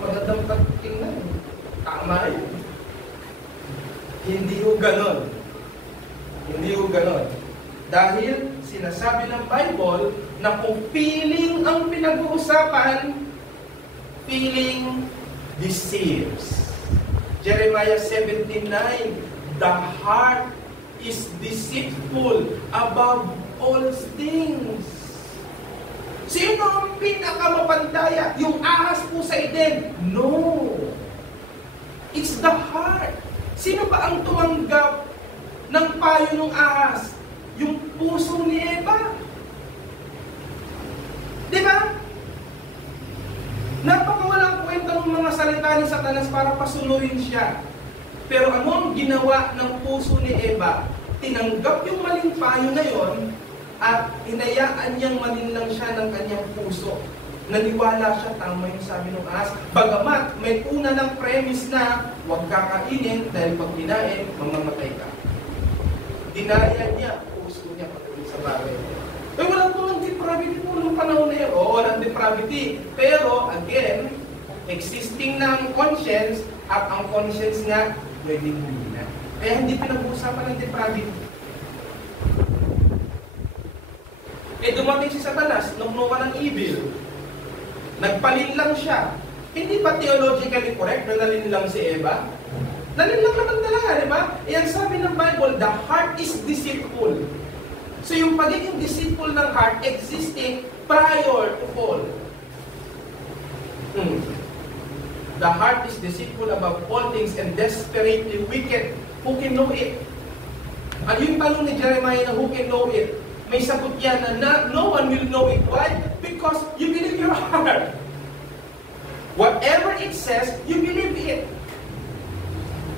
magandang tingnan, tama yun. Hindi ho ganon. Hindi ho ganon. Dahil sinasabi ng Bible na kung feeling ang pinag-uusapan, feeling deceives. Jeremiah 17:9, the heart is deceitful above all things. Sino ang pinakamapandaya? Yung ahas po sa Eden? No. It's the heart. Sino ba ang tumanggap ng payo ng ahas? Yung puso ni Eva. Di ba? Napakawalang kwenta ng mga salita ni Satanas para pasunurin siya. Pero ano ang ginawa ng puso ni Eva? Tinanggap yung maling payo na yon at hinayaan niyang malinlang siya ng kanyang puso. Naniwala siya, tama yung sabi ng ahas. Bagamat may una ng premise na huwag kakainin dahil pag kinain, mamamatay ka. Dinaya niya, puso niya patuloy sa bagay. Wala po ng depravity po nung panahon na yun. Oo, walang depravity. Pero, again, existing na ang conscience at ang conscience nga, pwedeng humina. Kaya hindi pinag-uusapan ng depravity. Dumating si Satanas, nuknukan ng evil. Nagpalinlang siya. Hindi ba theologically correct na nalinlang si Eva? Nalinlang naman talaga, di ba? Ang sabi ng Bible, the heart is deceitful. So yung pagiging deceitful ng heart existing prior to fall. The heart is deceitful above all things and desperately wicked. Who can know it? At yung tanong ni Jeremiah na who can know it? May sagot yan na no one will know it. Why? Because you believe your heart. Whatever it says, you believe it.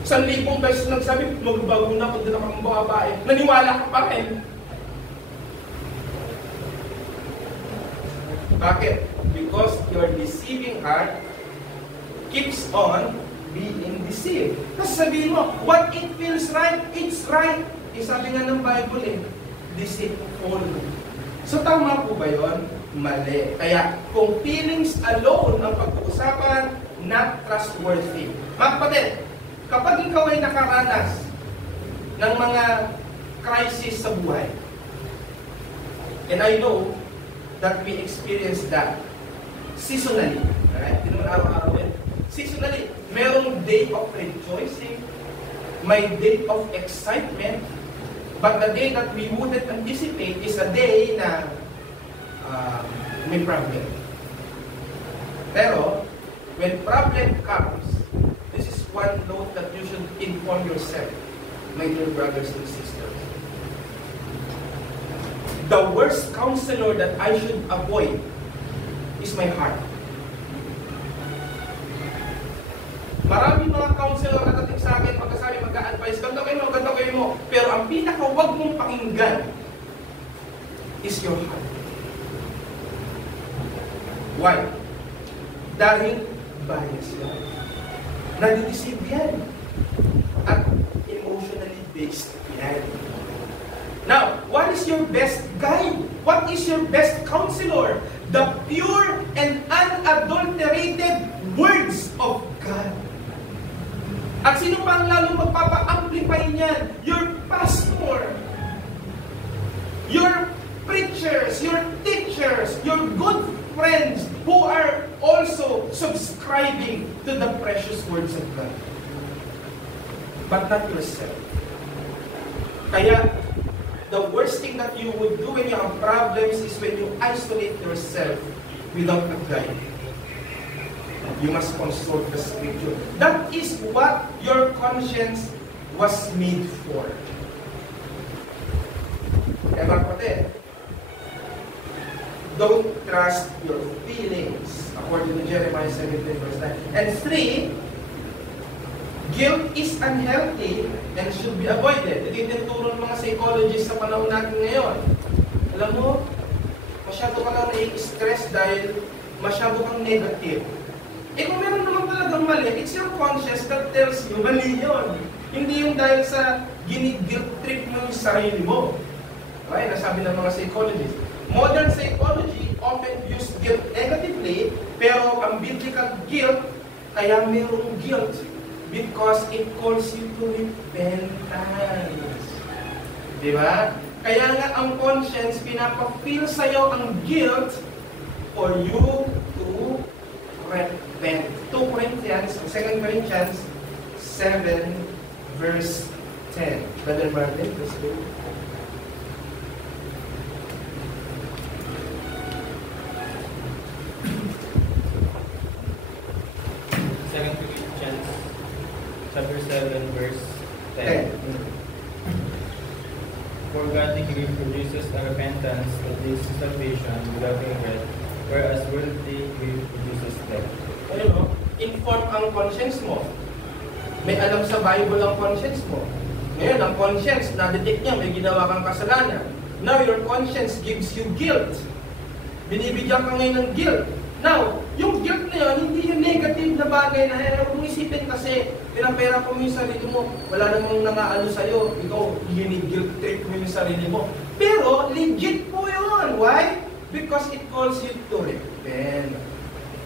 1,000 beses nagsabi, magbago na pag dala kang babae. Naniwala ka pa rin. Bakit? Because your deceiving heart keeps on being deceived. Kasi sabihin mo, what it feels right, it's right. Sabi nga ng Bible deceitful. So tama po ba yun? Mali. Kaya kung feelings alone ang pag-uusapan, not trustworthy. Mga kapatid, kapag ikaw ay nakaranas ng mga crisis sa buhay, and I know that we experience that seasonally. Alright? Hindi naman araw-araw yun. Seasonally, merong day of rejoicing, may day of excitement, but the day that we wouldn't anticipate is a day na may problem. Pero, when problem comes, this is one note that you should inform yourself, my dear brothers and sisters. The worst counselor that I should avoid is my heart. Maraming mga counselor na dating sa akin, pagkasabi mag-a-advise, ganda kayo mo. Pero ang pinaka-wag mong pakinggan is your heart. Why? Dahil bias yan. Nadideceive yan. At emotionally based yan. Now, what is your best guide? What is your best counselor? The pure and unadulterated words of God. At sino pa ang lalong magpapa-amplify niyan? Your pastor, your preachers, your teachers, your good friends who are also subscribing to the precious words of God. But not yourself. Kaya, the worst thing that you would do when you have problems is when you isolate yourself without a guide. You must consult the scripture. That is what your conscience was made for. Kaya mga kapatid, don't trust your feelings, according to Jeremiah 17 verse 9. And 3, guilt is unhealthy and should be avoided. Ito yung tinuturo ng mga psychologists sa panahon natin ngayon. Alam mo, masyado ka lang nai-stress dahil masyado kang negative. Eh kung meron naman talagang mali, it's your conscience that tells you, mali yun. Hindi yung dahil sa gini-guilt trip mo yung sarili mo. Okay, nasabi ng mga psychologists. Modern psychology often views guilt negatively, pero ang biblical guilt, kaya mayroong guilt because it calls you to repentance. Di ba? Kaya nga ang conscience, pinapa-feel sa'yo ang guilt for you to repent. 2 Corinthians 7 verse 10. Brother Martin, let's go. Chapter 7, verse 10. For godly grief produces a repentance that leads to salvation without regret, whereas worldly grief produces death. Ayun o, inform ang conscience mo. May alam sa Bible ang conscience mo. Ngayon, ang conscience, na-detect niya, may ginawa kang kasalanan. Now, your conscience gives you guilt. Binibigyan ka ngayon ng guilt. Now, yung guilt na yun, hindi yung negative na bagay na kung isipin kasi, pinapera mo yung sarili mo, wala namang nangaano sa'yo, ikaw, guilt trip mo yung sarili mo. Pero, legit po yun. Why? Because it calls you to repent.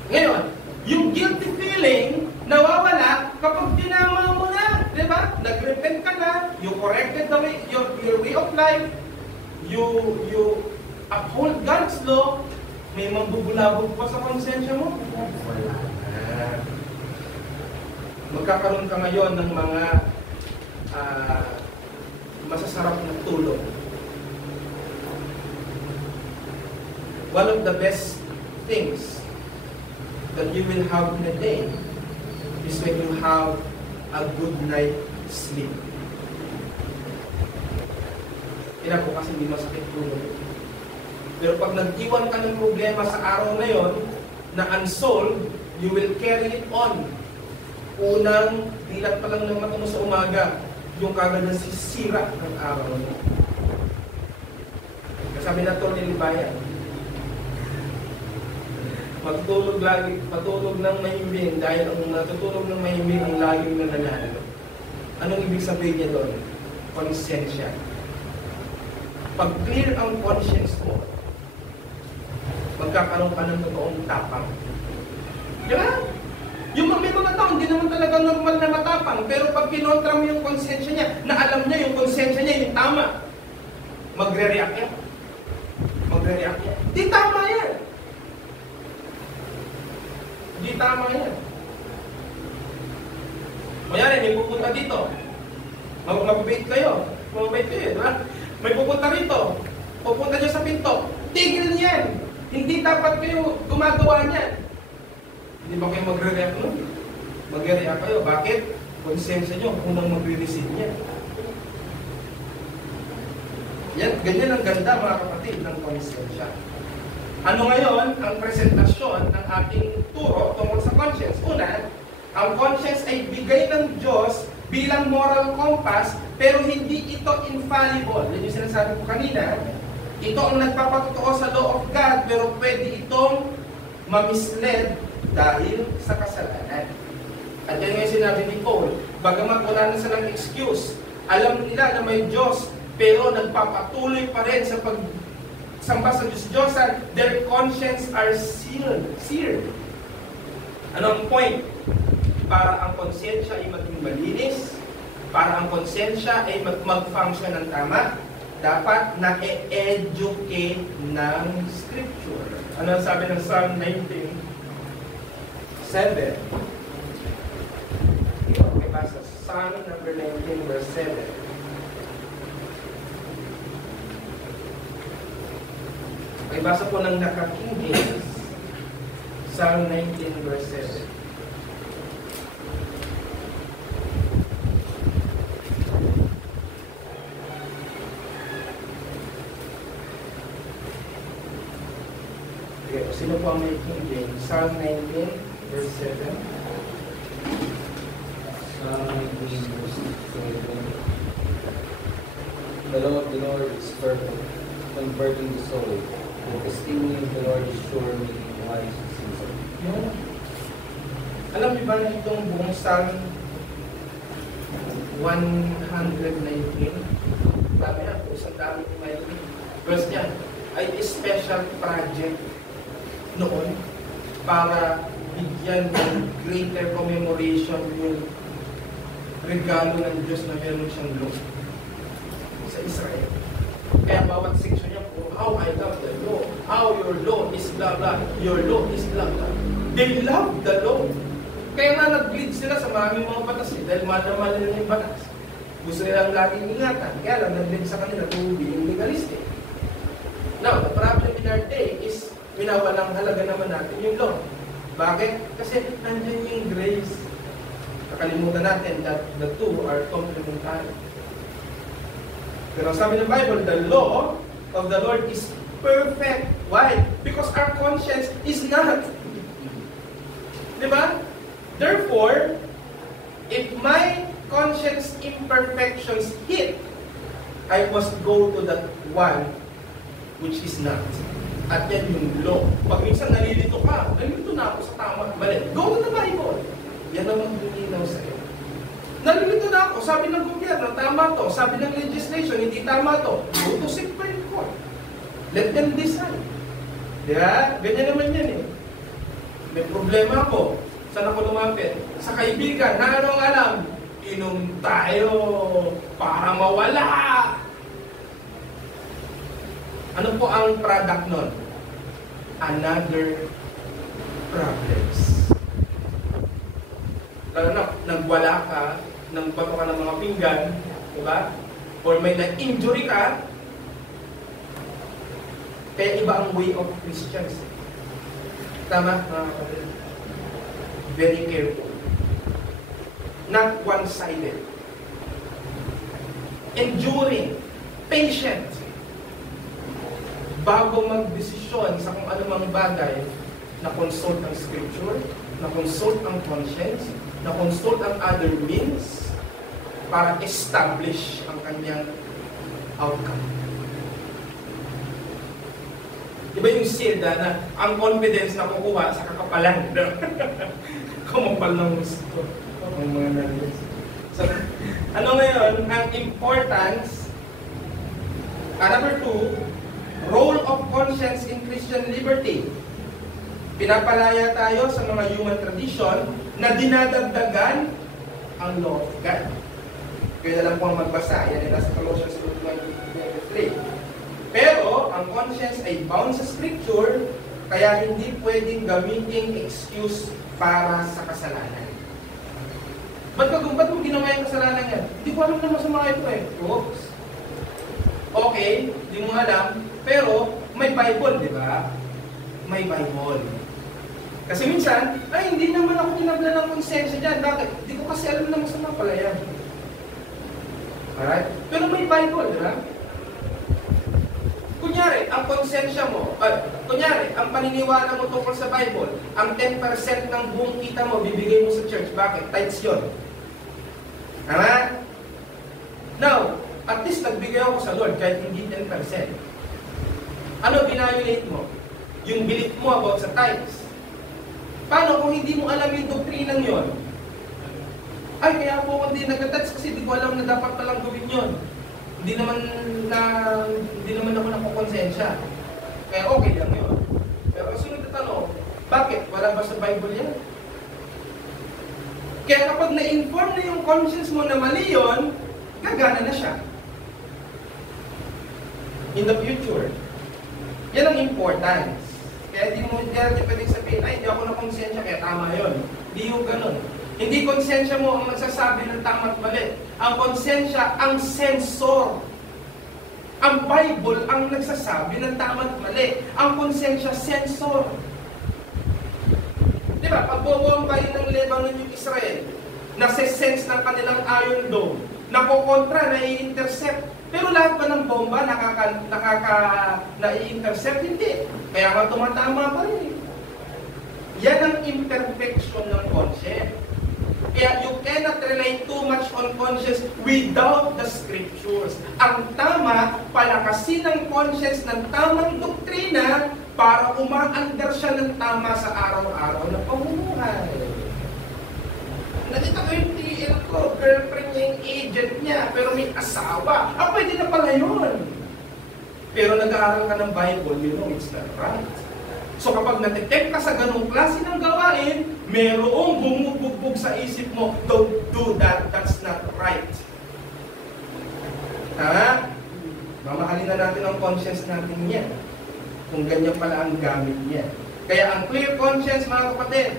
Ngayon, yung guilty feeling, nawawala kapag tinama mo na. Diba? Nag-repent ka na, you corrected the way, your way of life, you uphold God's law, may mambubulabog pa sa konsensya mo? Wala na. Magkakaroon ka ngayon ng mga masasarap na tulog. One of the best things that you will have in a day is when you have a good night sleep. Kailan po kasi hindi masakit tulog. Pero pag nag-iwan ka ng problema sa araw na yon na unsolved, you will carry it on. Unang dilat pa lang ng mata mo sa umaga, yung kagad na sisira ng araw mo. Sabi na to ni Libayan, magtulog ng mahimbing dahil ang natutulog ng mahimbing ang laging nananalo. Anong ibig sabihin niya doon? Konsensya. Pag clear ang conscience mo, magkakaroon ka ng totoong tapang. Di ba? May mga tao, hindi naman talaga normal na matapang, pero pag kinontra mo yung konsensya niya, na alam niya yung konsensya niya yung tama, magre-react yan. Magre-react yan. Di tama yan. Di tama yan. Mayari, may pupunta dito. Mababait kayo. Mababait kayo, di ba? May pupunta rito. Pupunta niyo sa pinto. Tigil niyan. Hindi dapat kayo gumagawa niyan. Hindi ba kayo magre-react nun? Magre-react kayo. Bakit? Konsensya nyo unang magre-receive niya. Yan, ganyan ang ganda mga kapatid ng konsensya. Ano ngayon ang presentasyon ng ating turo tungkol sa conscience? Una, ang conscience ay bigay ng Diyos bilang moral compass, pero hindi ito infallible. Yan yung sinasabi ko kanina. Ito ang nagpapatotoo sa law of God, pero pwede itong mamislead dahil sa kasalanan. At yan nga yung sinabi ni Paul, bagamat wala na silang excuse, alam nila na may Diyos, pero nagpapatuloy pa rin sa pagsamba sa Diyos-Diyosan, their conscience are seared. Ano ang point? Para ang konsensya ay maging malinis, para ang konsensya ay mag-function ng tama, dapat na-educate ng Scripture. Ano ang sabi ng Psalm 19:7? Okay, basa. Psalm number 19, verse 7. Okay, basa po ng naka-King James. Psalm 19, verse 7. Sino po ang may King James? Psalm 19, verse 7. Psalm 19, verse 7. The law of the Lord is perfect, converting the soul. The testimony of the Lord is sure, making wise and sincere. Yung, alam niyo ba na itong buong Psalm 119, dami na, isang dami kung may verse niya, ay special project noon para bigyan ng greater commemoration yung regalo ng Diyos na meron siyang law sa Israel. Kaya bawat section niya po, how I love the law, how your law is blah blah, your law is blah blah. They love the law. Kaya nga nag-bleed sila sa maraming mga batas dahil mahal nila yung batas. Gusto nilang laging ingatan, kaya lang nag-bleed sa kanila to being legalistic. Now, the problem in our day is minawalang halaga naman natin yung law. Bakit? Kasi nandiyan yung grace. Nakalimutan natin that the two are complementary. Pero sabi ng Bible, the law of the Lord is perfect. Why? Because our conscience is not. Diba? Therefore, if my conscience imperfections hit, I must go to that one which is not. At yan yung law. Pag minsan nalilito ka, nalilito na ako sa tama, mali. Go to the Bible. Yan ang maglilinaw sa'yo. Nalilito na ako, sabi ng gobyerno, tama to. Sabi ng legislation, hindi tama to. Go to Supreme Court. Let them decide. Diba? Ganyan naman yan eh. May problema ako. Saan ako lumapit? Sa kaibigan, na anong alam? Inom tayo para mawala. Ano po ang product nun? Another problems. Lalo na, nagwala ka, nagbato ka ng mga pinggan, diba? Or may na-injury ka, kaya iba ang way of Christians. Tama, mga kapatid? Very careful. Not one-sided. Enduring. Patient. Bago mag-desisyon sa kung anumang bagay, na-consult ang Scripture, na-consult ang conscience, na-consult ang other means para establish ang kanyang outcome. Diba yung silda na ang confidence na kukuha sa kakapalan? Kumapal ng gusto. Ang mga narinig. So, ano ngayon, ang importance, number 2, role of conscience conscience in Christian liberty. Pinapalaya tayo sa mga human tradition na dinadagdagan ang law of God. Kaya na lang po ang magbasa. Yan ay nasa Colossians 2:23. Pero, ang conscience ay bound sa Scripture, kaya hindi pwedeng gamitin excuse para sa kasalanan. Ba't mo ginawa yung kasalanan yan? Hindi ko alam na masama ito eh. Oops. Okay, hindi mo alam, pero may Bible, di ba? May Bible. Kasi minsan, ay hindi naman ako tinabla ng konsensya dyan. Bakit? Hindi ko kasi alam na masama pala yan. Alright? Pero may Bible, di ba? Kunyari, ang konsensya mo, ang paniniwala mo tungkol sa Bible, ang 10% ng buong kita mo, bibigay mo sa church. Bakit? Tithes yun. Tama? Now, at least nagbigay ako sa Lord kahit hindi 10%. Ano binayolate mo? Yung belief mo about sa tithes. Paano kung hindi mo alam yung doktrinang yon? Ay, kaya po ako hindi nag-tithes kasi di ko alam na dapat palang gawin yon. Hindi naman ako nakukonsensya. Kaya okay lang yun. Pero ang sunod na tanong, bakit? Wala ba sa Bible yan? Kaya kapag na-inform na yung conscience mo na mali yun, gagana na siya. In the future. Yan ang importance. Kaya hindi pwedeng sabihin, ay, hindi ako nakonsensya, kaya tama yun. Hindi yung ganun. Hindi konsensya mo ang nagsasabi ng tama at mali. Ang konsensya, ang sensor. Ang Bible ang nagsasabi ng tama at mali. Ang konsensya, sensor. Di ba? Pag bubombayin ng Lebanon yung Israel, nase-sense ng kanilang Iron Dome, nakokontra, nai-intercept. Pero lahat ba ng bomba nai-intercept? Hindi. Kaya nga tumatama pa rin. Yan ang imperfection ng conscience. Kaya you cannot rely too much on conscience without the scriptures. Ang tama, palakasin ang conscience ng tamang doktrina para umaandar siya ng tama sa araw-araw na pamumuhay. Nakita ko yung TL ko, girlfriend niya yung agent niya, pero may asawa. Pwede na pala yun. Pero nag-aaral ka ng Bible, you know it's not right. So kapag natitect ka sa ganung klase ng gawain, merong bumubugbog sa isip mo, don't do that, that's not right. Ha? Mamahalin na natin ang conscience natin niya. Kung ganyan pala ang gamit niya. Kaya ang clear conscience, mga kapatid,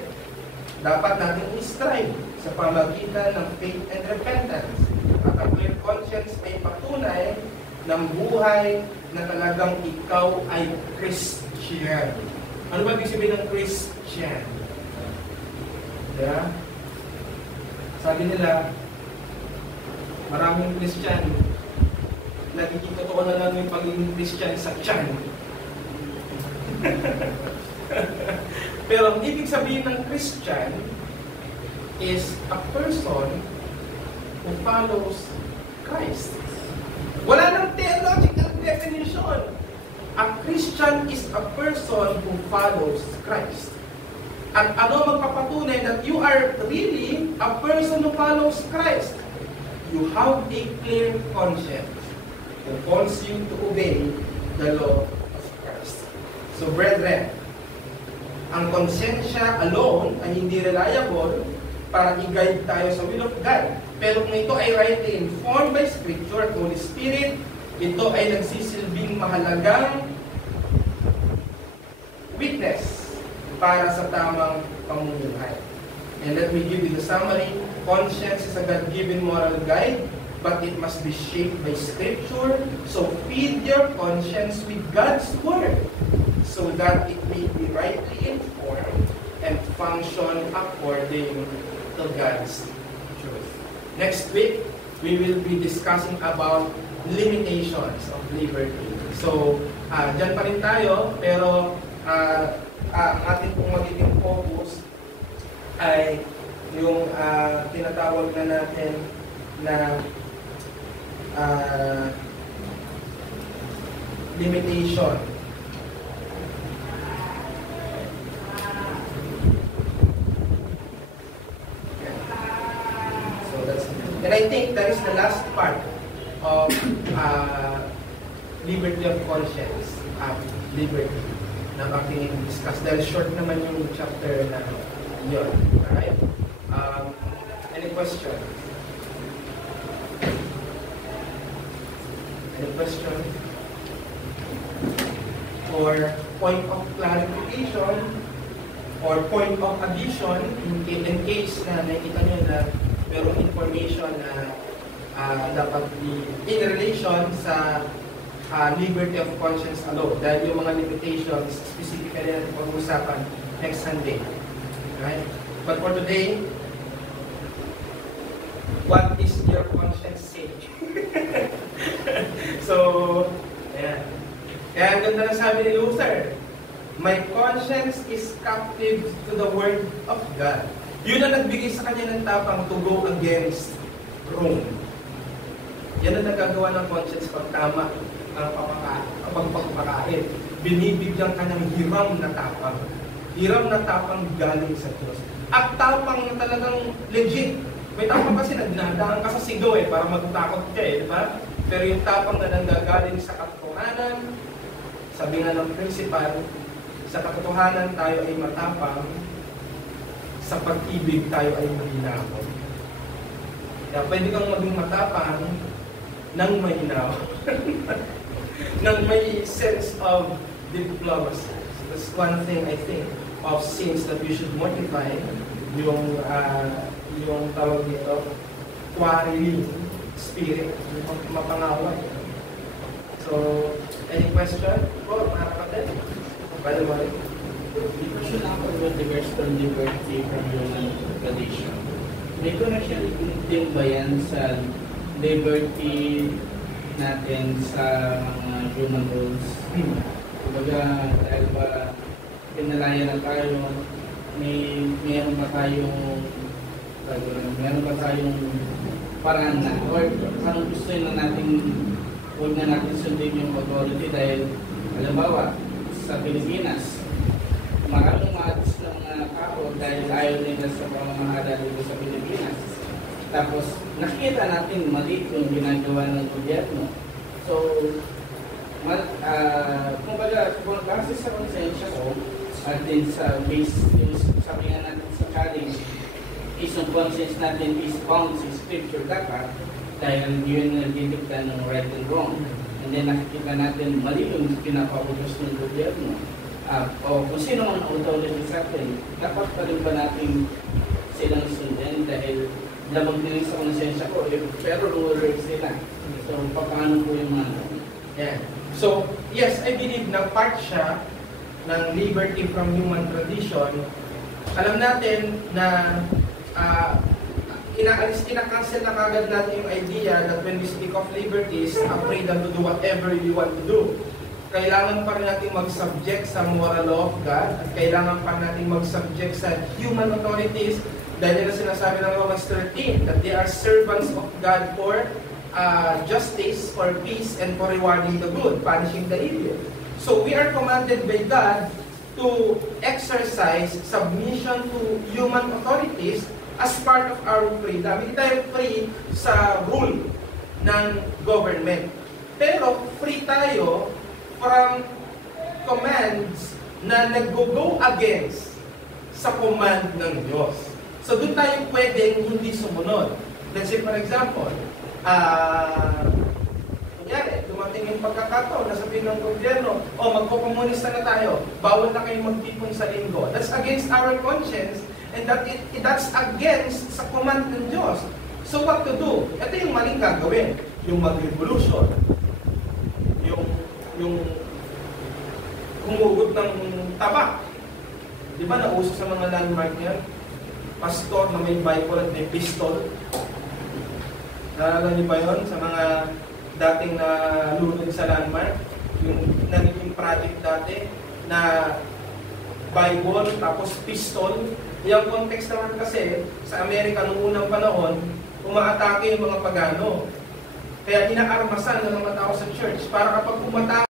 dapat natin i-strive sa pamagitan ng faith and repentance. At ang clear conscience ay patunay ng buhay na talagang ikaw ay Christian. Ano ba ibig sabihin ng Christian? Yeah? Sabi nila, maraming Christian, nagkikita ko na lang yung pagiging Christian sa tiyan. Pero ang ibig sabihin ng Christian is a person who follows Christ. Wala nang theological definition. A Christian is a person who follows Christ. At ano magpapatunay that you are really a person who follows Christ? You have a clear conscience who calls you to obey the law of Christ. So brethren, ang konsensya alone ay hindi reliable para i-guide tayo sa will of God. Pero kung ito ay rightly informed by Scripture at Holy Spirit, ito ay nagsisilbing mahalagang witness para sa tamang pamumuhay. And let me give you the summary. Conscience is a God-given moral guide, but it must be shaped by Scripture. So feed your conscience with God's Word so that it may be rightly informed and function according to God's truth. Next week, we will be discussing about limitations of liberty. So, dyan pa rin tayo, pero ang ating pong magiging focus ay yung tinatawag na natin na limitation. So that's, and I think that is the last part of liberty of conscience. liberty na aking discuss. Dahil short naman yung chapter na yun. Alright? Any question? Any question? Or point of clarification or point of addition in case na nakita nyo na merong information na dapat in relation sa liberty of conscience alone. Dahil yung mga limitations specifically natin pag-uusapan next Sunday. Right? But for today, what is your conscience saying? So, ayan. Kaya ang ganda na sabi ni Luther, my conscience is captive to the word of God. Yun ang nagbigay sa kanya ng tapang to go against Rome. Yan ang nagagawa ng conscience pag tama ang pagpapakain. Binibigyan ka ng hiram na tapang. Hiram na tapang galing sa Diyos. At tapang na talagang legit. May tapang kasi nagdadaan ka sa sigaw para magtakot ka di ba? Pero yung tapang na nanggagaling sa katotohanan, sabi nga ng principal, sa katotohanan tayo ay matapang, sa pag-ibig tayo ay mahinahon. Kaya pwede kang maging matapang nang mahinaw. Nang may sense of diplomacy. So that's one thing I think of sins that we should mortify, yung tawag dito, quarreling spirit, yung mapangaway. So, any question? Po, mga kapatid? By the way, the question ako with regards to liberty from human tradition. May connection din ba yan sa liberty natin sa mga human rules? Kumbaga, dahil ba pinalaya na tayo, meron pa tayong parang na, or parang gusto na natin, huwag na natin sundin yung authority dahil, halimbawa, sa Pilipinas, maraming maatis ng mga tao dahil ayaw nila sa pamamahala dito sa Pilipinas. Tapos, nakita natin mali yung ginagawa ng gobyerno. So, kumbaga, kung base sa konsensya ko, at din sa base, yung sabi nga natin sa college, is ng conscience natin is found sa scripture dapat, dahil yun nagdidikta ng right and wrong. And then nakikita natin mali yung pinapabutos ng gobyerno. O kung sino man ang authority sa atin, dapat pa rin ba natin silang sundin dahil labag nila sa konsensya ko, pero ruler sila. So, paano po yung mga yeah. So, yes, I believe na part siya ng liberty from human tradition. Alam natin na kinakancel na kagad natin yung idea that when we speak of liberties, freedom to do whatever we want to do. Kailangan pa rin natin mag-subject sa moral law of God at kailangan pa natin mag-subject sa human authorities dahil na sinasabi ng Romans 13 that they are servants of God for justice, for peace, and for rewarding the good, punishing the evil. So we are commanded by God to exercise submission to human authorities as part of our freedom. Hindi tayo free sa rule ng government. Pero free tayo from commands na nag-go against sa command ng Diyos. So doon tayo pwedeng hindi sumunod. Let's say for example, kunyari, dumating yung pagkakataon na sabihin ng gobyerno, magkokomunista na tayo, bawal na kayong magtipon sa linggo. That's against our conscience and that's against sa command ng Diyos. So what to do? Ito yung maling gagawin. Yung mag-revolution. Yung humugot ng tabak. Di ba nauso sa mga landmark yan? Pastor na may Bible at may pistol. Naalala niyo ba yun sa mga dating nalunod sa landmark? Yung naging project dati na Bible tapos pistol. Yung context naman kasi sa Amerika noong unang panahon, umaatake yung mga pagano. Kaya inaarmasan ng mga tao sa church para kapag umatake